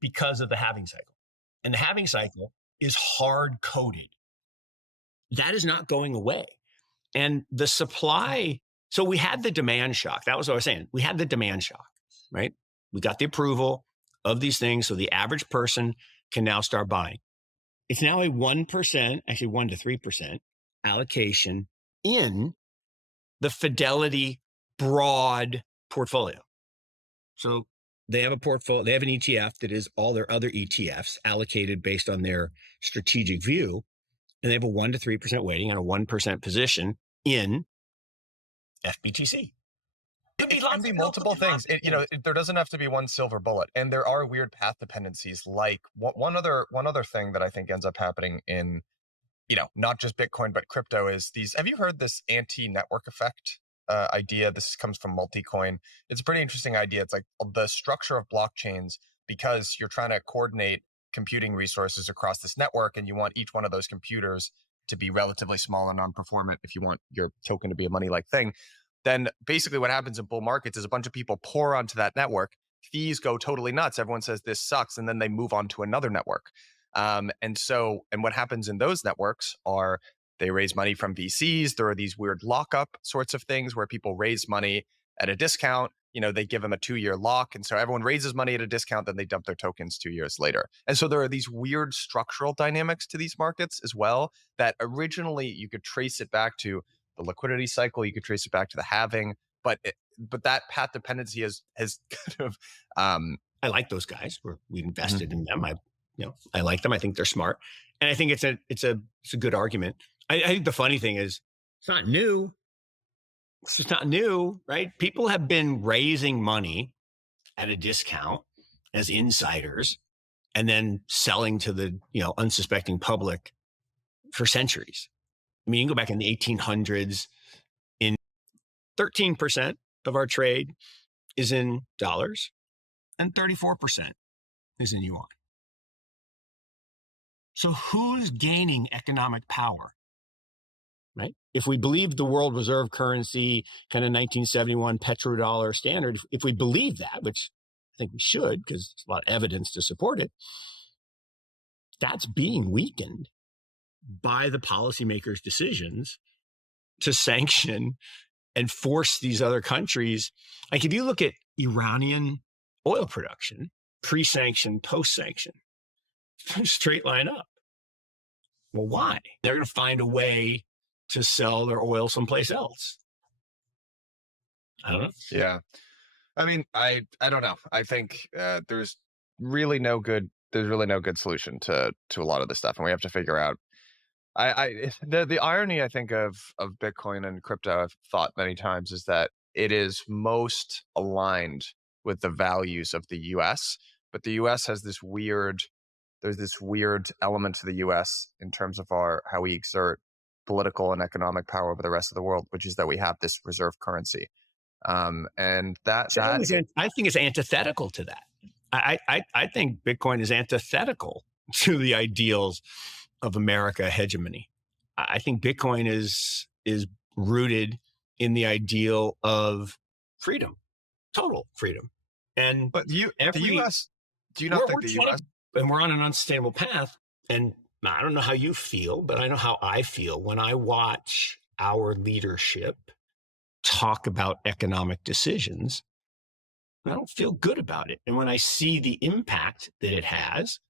because of the halving cycle. And the halving cycle is hard coded. That is not going away. And the supply, so we had the demand shock. That was what I was saying. We had the demand shock, right? We got the approval of these things. So the average person can now start buying. It's now a 1%, actually 1 to 3% allocation in the Fidelity broad portfolio. So they have a portfolio, they have an ETF that is all their other ETFs allocated based on their strategic view. And they have a 1 to 3% weighting and a 1% position in FBTC. It can be multiple things. There doesn't have to be one silver bullet, and there are weird path dependencies. Like one other thing that I think ends up happening in, not just Bitcoin but crypto is these. Have you heard this anti-network effect idea? This comes from Multicoin. It's a pretty interesting idea. It's like the structure of blockchains, because you're trying to coordinate computing resources across this network, and you want each one of those computers to be relatively small and non-performant if you want your token to be a money-like thing. Then basically what happens in bull markets is a bunch of people pour onto that network. Fees go totally nuts. Everyone says this sucks, and then they move on to another network. And what happens in those networks are they raise money from VCs. There are these weird lockup sorts of things where people raise money at a discount. They give them a 2-year lock. And so everyone raises money at a discount, then they dump their tokens 2 years later. And so there are these weird structural dynamics to these markets as well that originally you could trace it back to the liquidity cycle. You could trace it back to the halving, but that path dependency has kind of. I like those guys. We invested in them. I like them. I think they're smart, and I think it's a good argument. I think the funny thing is it's not new. It's just not new, right? People have been raising money at a discount as insiders, and then selling to the unsuspecting public for centuries. I mean, you can go back in the 1800s, in 13% of our trade is in dollars and 34% is in yuan. So who's gaining economic power, right? If we believe the world reserve currency, kind of 1971 petrodollar standard, if we believe that, which I think we should, because there's a lot of evidence to support it, that's being weakened by the policymakers' decisions to sanction and force these other countries. Like if you look at Iranian oil production, pre-sanction, post-sanction, straight line up. Well, why? They're going to find a way to sell their oil someplace else. I don't know. Yeah. I mean, I don't know. I think there's really no good solution to a lot of this stuff, and we have to figure out. The irony, I think, of Bitcoin and crypto, I've thought many times, is that it is most aligned with the values of the U.S., but the U.S. has this weird element to the U.S. in terms of how we exert political and economic power over the rest of the world, which is that we have this reserve currency. And I think it's antithetical to that. I think Bitcoin is antithetical to the ideals of America hegemony. I think Bitcoin is rooted in the ideal of freedom, total freedom. But the U.S. Do you not think the U.S. And we're on an unsustainable path. And I don't know how you feel, but I know how I feel when I watch our leadership talk about economic decisions. I don't feel good about it. And when I see the impact that it has,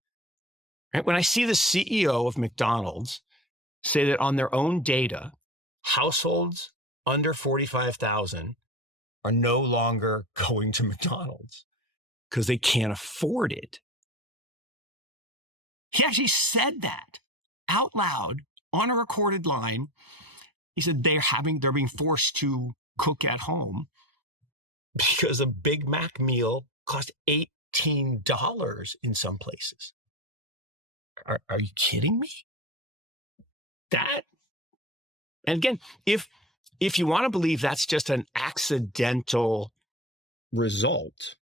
right? When I see the CEO of McDonald's say that on their own data, households under 45,000 are no longer going to McDonald's because they can't afford it. He actually said that out loud on a recorded line. He said they're being forced to cook at home because a Big Mac meal cost $18 in some places. Are you kidding me? That, and again, if you want to believe that's just an accidental result,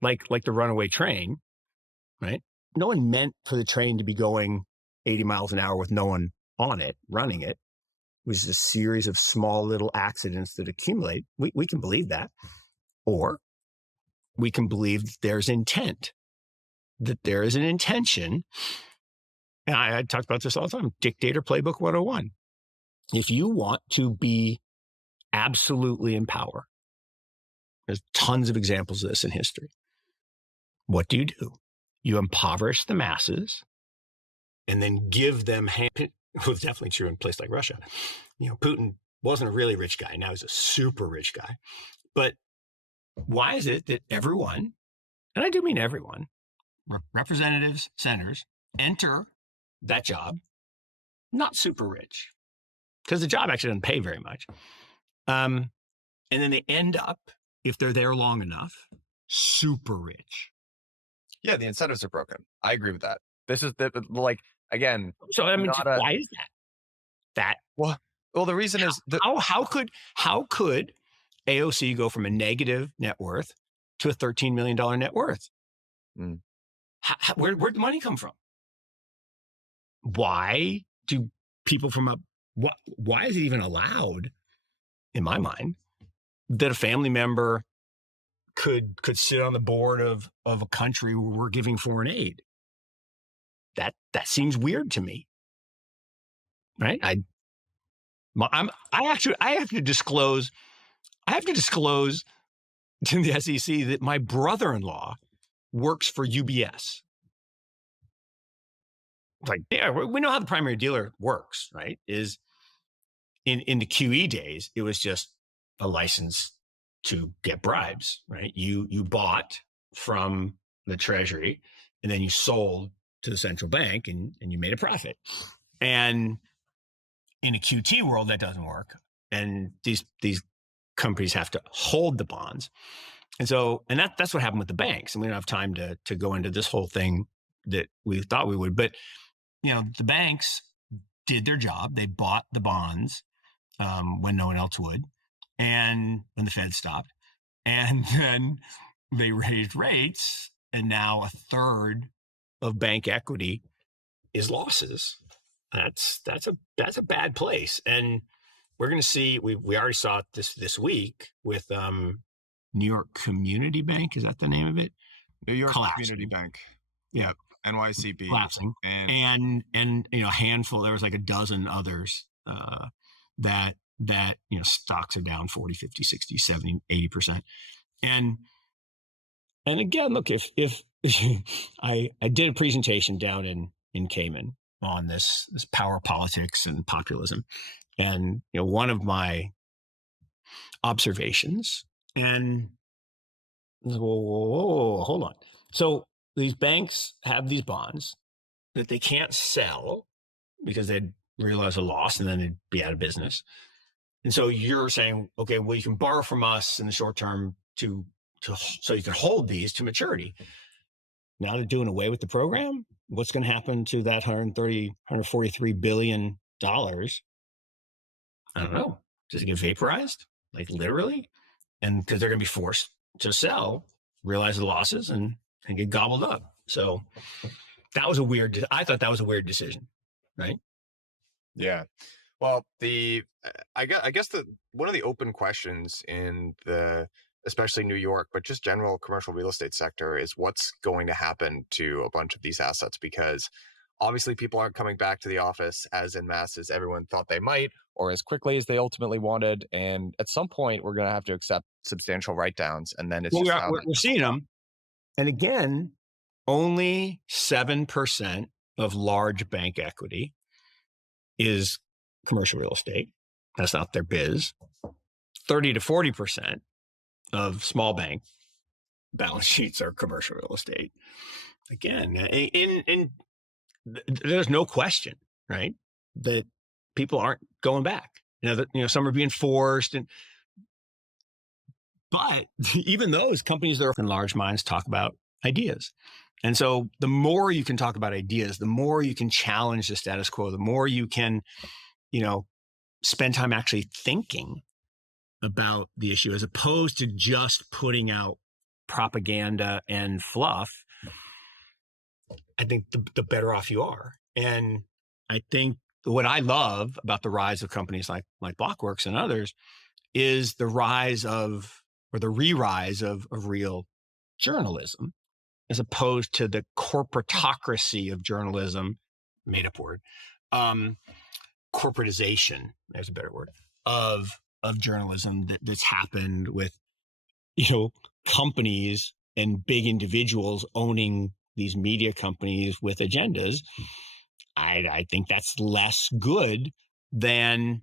like the runaway train, right? No one meant for the train to be going 80 miles an hour with no one on it, running it. It was a series of small little accidents that accumulate. We can believe that. Or we can believe there's intent that there is an intention, and I talk about this all the time, Dictator Playbook 101. If you want to be absolutely in power, there's tons of examples of this in history. What do? You impoverish the masses and then give them it was definitely true in a place like Russia. Putin wasn't a really rich guy. Now he's a super rich guy. But why is it that everyone, and I do mean everyone, representatives, senators, enter that job not super rich? Because the job actually doesn't pay very much. And then they end up, if they're there long enough, super rich. Yeah, the incentives are broken. I agree with that. This is again. So I mean, why is that? Well, the reason is how could AOC go from a negative net worth to a $13 million net worth? Where'd the money come from? Why do people why is it even allowed, in my mind, that a family member could sit on the board of a country where we're giving foreign aid? That seems weird to me, right? I have to disclose to the SEC that my brother-in-law works for UBS. Like, yeah, we know how the primary dealer works, right? Is in the QE days, it was just a license to get bribes, right? You bought from the Treasury and then you sold to the central bank and you made a profit. And in a QT world, that doesn't work. And these companies have to hold the bonds. And so, that's what happened with the banks. And we don't have time to go into this whole thing that we thought we would. But, the banks did their job. They bought the bonds when no one else would. And when the Fed stopped. And then they raised rates. And now a third of bank equity is losses. That's a bad place. And we're going to see, we already saw it this week with New York Community Bank. Is that the name of it? New York Community Bank. Yeah. NYCB. Collapsing. And a handful, there was like a dozen others that stocks are down 40, 50, 60, 70, 80%. And again, look, if I did a presentation down in Cayman on this power politics and populism. And, one of my observations, and whoa, hold on. So these banks have these bonds that they can't sell because they'd realize a loss and then they'd be out of business. And so you're saying, okay, well, you can borrow from us in the short term so you can hold these to maturity. Now they're doing away with the program. What's going to happen to that $143 billion? I don't know. Does it get vaporized? Like literally? And because they're going to be forced to sell, realize the losses and get gobbled up. So I thought that was a weird decision, right? Yeah. Well, I guess one of the open questions in especially New York, but just general commercial real estate sector is what's going to happen to a bunch of these assets, because obviously people aren't coming back to the office as en masse as everyone thought they might, or as quickly as they ultimately wanted. And at some point, we're going to have to accept substantial write-downs. And then we're seeing them. And again, only 7% of large bank equity is commercial real estate. That's not their biz. 30 to 40% of small bank balance sheets are commercial real estate. Again, there's no question, right, that people aren't going back. Some are being forced, but even those companies that are in large minds talk about ideas. And so the more you can talk about ideas, the more you can challenge the status quo, the more you can, spend time actually thinking about the issue as opposed to just putting out propaganda and fluff. I think the better off you are. And I think what I love about the rise of companies like Blockworks and others is the rise of, or the re-rise of real journalism. as opposed to the corporatocracy of journalism, made up word, corporatization, there's a better word, of journalism that's happened with, companies and big individuals owning these media companies with agendas. I think that's less good than,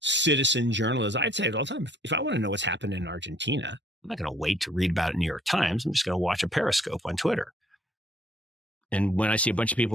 citizen journalism. I'd say it all the time. If I want to know what's happened in Argentina, I'm not going to wait to read about it in the New York Times. I'm just going to watch a Periscope on Twitter. And when I see a bunch of people